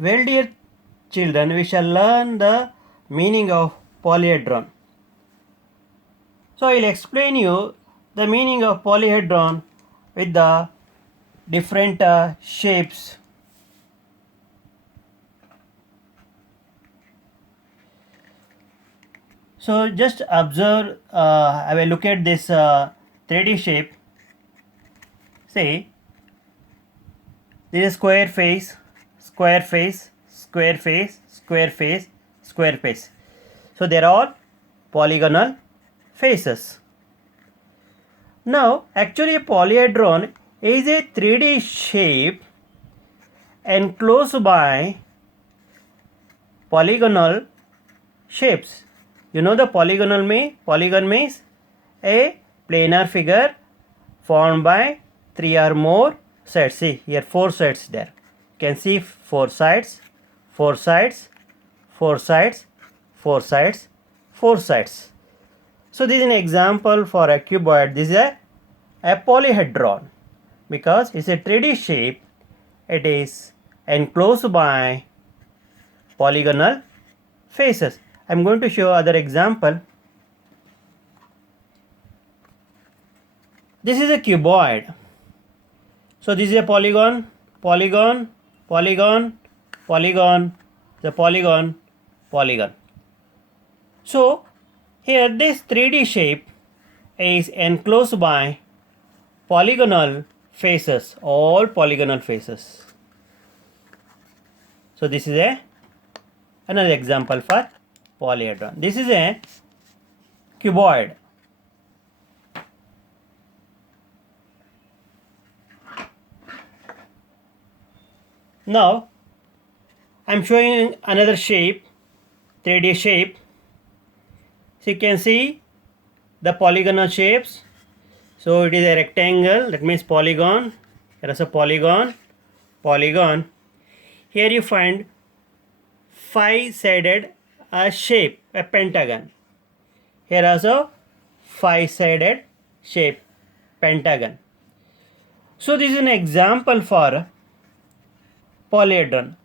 Well, dear children, we shall learn the meaning of polyhedron. So, I will explain you the meaning of polyhedron with the different shapes. So, just observe, have a look at this 3D shape. See, this is square face, square face, square face, square face, square face. So, they are all polygonal faces. Now, actually, a polyhedron is a 3D shape enclosed by polygonal shapes. You know the polygon means a planar figure formed by 3 or more sides. See here 4 sides there. You can see 4 sides, 4 sides, 4 sides, 4 sides, 4 sides. So this is an example for a cuboid. This is a polyhedron because it's a 3D shape. It is enclosed by polygonal faces. I am going to show other example. This is a cuboid. So this is a polygon, polygon, polygon, polygon, the polygon, polygon. So here this 3D shape is enclosed by polygonal faces, all polygonal faces. So this is another example for polyhedron. This is a cuboid. Now I am showing another shape, 3D shape. So you can see the polygonal shapes. So it is a rectangle, that means polygon. There is a polygon, polygon. Here you find 5-sided shape, a pentagon. Here also 5-sided shape, pentagon. So this is an example for polyhedron.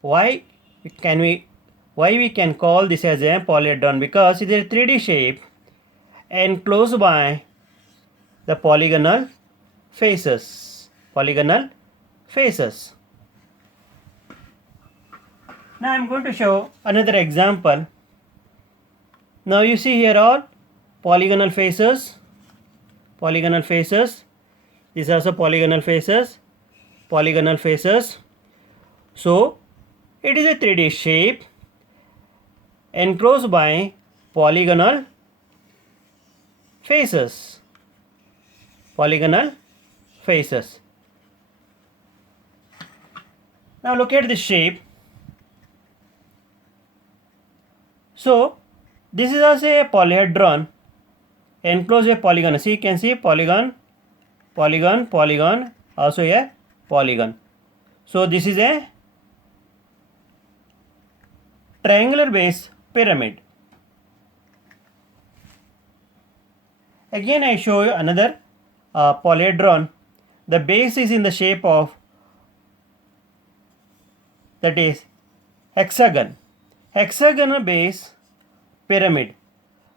Why we can call this as a polyhedron? Because it is a 3D shape enclosed by the polygonal faces. Polygonal faces. Now I am going to show another example. Now you see here all polygonal faces. Polygonal faces. These are also polygonal faces. Polygonal faces. So it is a 3D shape enclosed by polygonal faces. Polygonal faces. Now look at this shape. So this is also a polyhedron enclosed a polygon. See, you can see polygon, polygon, polygon, also a polygon. So this is a triangular base pyramid. Again I show you another polyhedron. The base is in the shape of, that is, hexagon. Hexagonal base pyramid.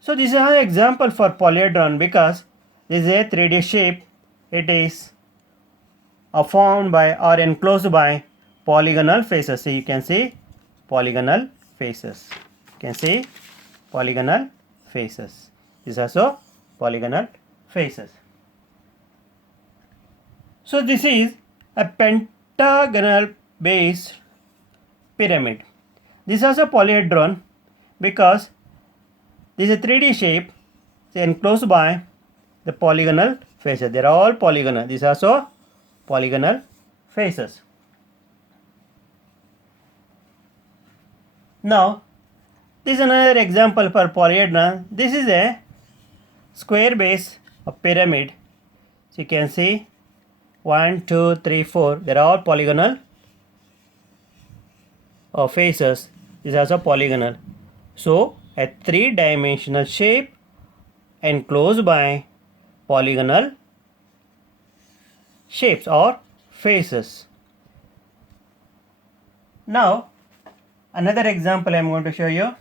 So this is an example for polyhedron because this is a 3D shape. It is formed by or enclosed by polygonal faces. So you can see polygonal faces. You can see polygonal faces. This is also polygonal faces. So this is a pentagonal base pyramid. This is also polyhedron because this is a 3D shape enclosed by the polygonal faces. They are all polygonal. These are also polygonal faces. Now this is another example for polyhedron. This is a square base of pyramid. So you can see 1, 2, 3, 4. They are all polygonal faces. This is also polygonal. So a 3-dimensional shape enclosed by polygonal shapes or faces. Now another example I am going to show you.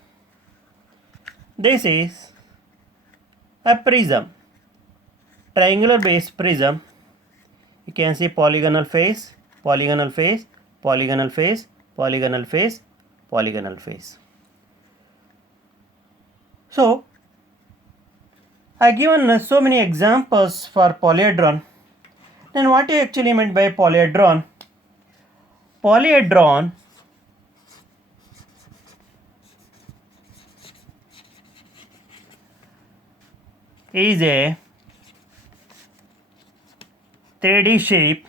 This is a prism, triangular base prism. You can see polygonal face, polygonal face, polygonal face, polygonal face, polygonal face. So I given so many examples for polyhedron. Then what you actually meant by polyhedron? Polyhedron is a 3D shape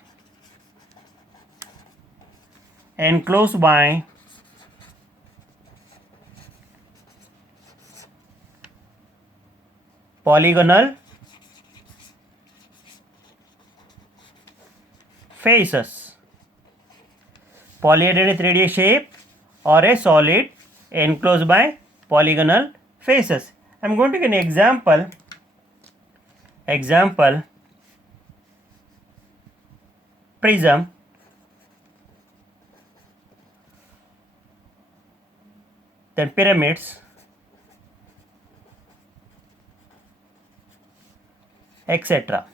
enclosed by polygonal faces. Polyhedron is 3D shape or a solid enclosed by polygonal faces. I am going to give an example. Prism, then pyramids, etc.